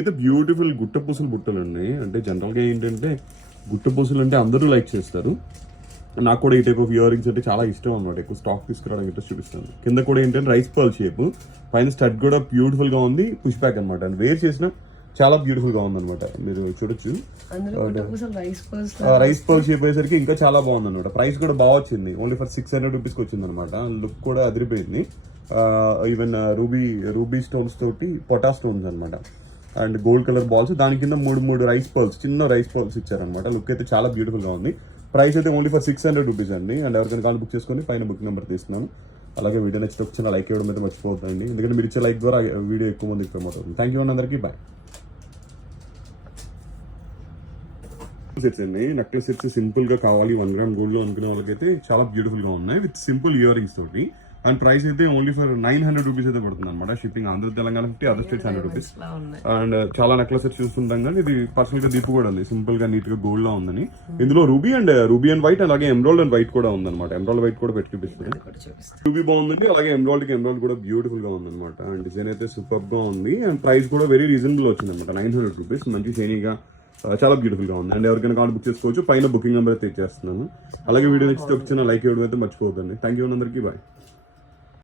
అయితే బ్యూటిఫుల్ గుట్ట పూసలు బుట్టలు ఉన్నాయి. అంటే జనరల్ గా ఏంటంటే గుట్ట పూసలు అంటే అందరూ లైక్ చేస్తారు. నాకు కూడా ఈ టైప్ ఆఫ్ ఇయర్ రింగ్స్ అంటే చాలా ఇష్టం అనమాట. ఎక్కువ స్టాక్ తీసుకురావడానికి ఇంట్రెస్ట్ చూపిస్తాను. కింద కూడా ఏంటంటే రైస్ పర్ల్ షేప్, పైన స్టడ్ కూడా బ్యూటిఫుల్ గా ఉంది, పుష్ బ్యాక్ అనమాట. అండ్ వేర్ చేసిన చాలా బ్యూటిఫుల్ గా ఉంది అనమాట. మీరు చూడొచ్చు రైస్ పర్ల్ షేప్ అయ్యేసరికి ఇంకా చాలా బాగుంది అనమాట. ప్రైస్ కూడా బాగా వచ్చింది, ఓన్లీ ఫర్ 600 రూపీస్కి వచ్చింది అనమాట. లుక్ కూడా అదిరిపోయింది. ఈవెన్ రూబీ స్టోన్స్ తోటి పొటా స్టోన్స్ అనమాట. అండ్ గోల్డ్ కలర్ బాల్స్, దాని కింద మూడు రైస్ పర్ల్స్, చిన్న రైస్ పర్ల్స్ ఇచ్చారనమాట. లుక్ అయితే చాలా బ్యూటిఫుల్ గా ఉంది. ప్రైస్ అయితే ఓన్లీ ఫర్ 600 రూపీస్ అండి. అండ్ ఎవరికైనా కాల్ బుక్ చేసుకొని పైన బుక్ నెంబర్ తీస్తున్నాను. అలాగే వీడియో నచ్చితే ఒక చిన్న లైక్ ఇవ్వడం అయితే మర్చిపోతుందండి, ఎందుకంటే మీరు ఇచ్చే లైక్ ద్వారా వీడియో ఎక్కువ మందికి ప్రమోట్ అవుతుంది. థ్యాంక్ యూ అందరికీ, బాయ్. సెట్స్ అండి, నెక్లెస్ సెట్స్ సింపుల్ గా కావాలి 1 గ్రామ్ గోల్డ్ లో అనుకునే వాళ్ళకైతే చాలా బ్యూటిఫుల్ గా ఉన్నాయి, విత్ సింపుల్ ఇయర్ రింగ్స్ తోటి. అండ్ ప్రైస్ అయితే ఓన్లీ ఫర్ 900 రూపీస్ అయితే పడుతుంది అనమాట. Shipping Andhra Telangana 50, other states 100 rupees. And చాలా నెక్లెస్ సెట్స్ చూస్తుంటాం కానీ ఇది పర్సనల్ గా దీపు కూడా ఉంది, సింపుల్ గా నీట్ గా గోల్డ్ లో ఉందని. ఇందులో రూబీ అండ్ వైట్, అలాగే ఎమరాల్డ్ అండ్ వైట్ కూడా ఉందన్నమాట. ఎమరాల్డ్ వైట్ కూడా పెట్టి చూపిస్తుంది. రూబీ బాగుందండి, అలాగే ఎమరాల్డ్ కూడా బ్యూటిఫుల్ గా ఉందన్నమాట. అండ్ డిజైన్ అయితే సూపర్ గా ఉంది. అండ్ ప్రైస్ కూడా వెరీ రీజనబుల్ వచ్చింది అనమాట, 900 రూపీస్. మంచి షైనీగా చాలా బ్యూటిఫుల్ గా ఉంది. అండ్ ఎవరికైనా కాల్ బుక్ చేసుకోవచ్చు, పైన బుకింగ్ నెంబర్ అయితే ఇచ్చేస్తున్నాను. అలాగే వీడియో నచ్చితే ఒక చిన్న లైక్ ఇవ్వడం అయితే మర్చిపోవద్దండి. థ్యాంక్ యూ అందరికీ, బాయ్.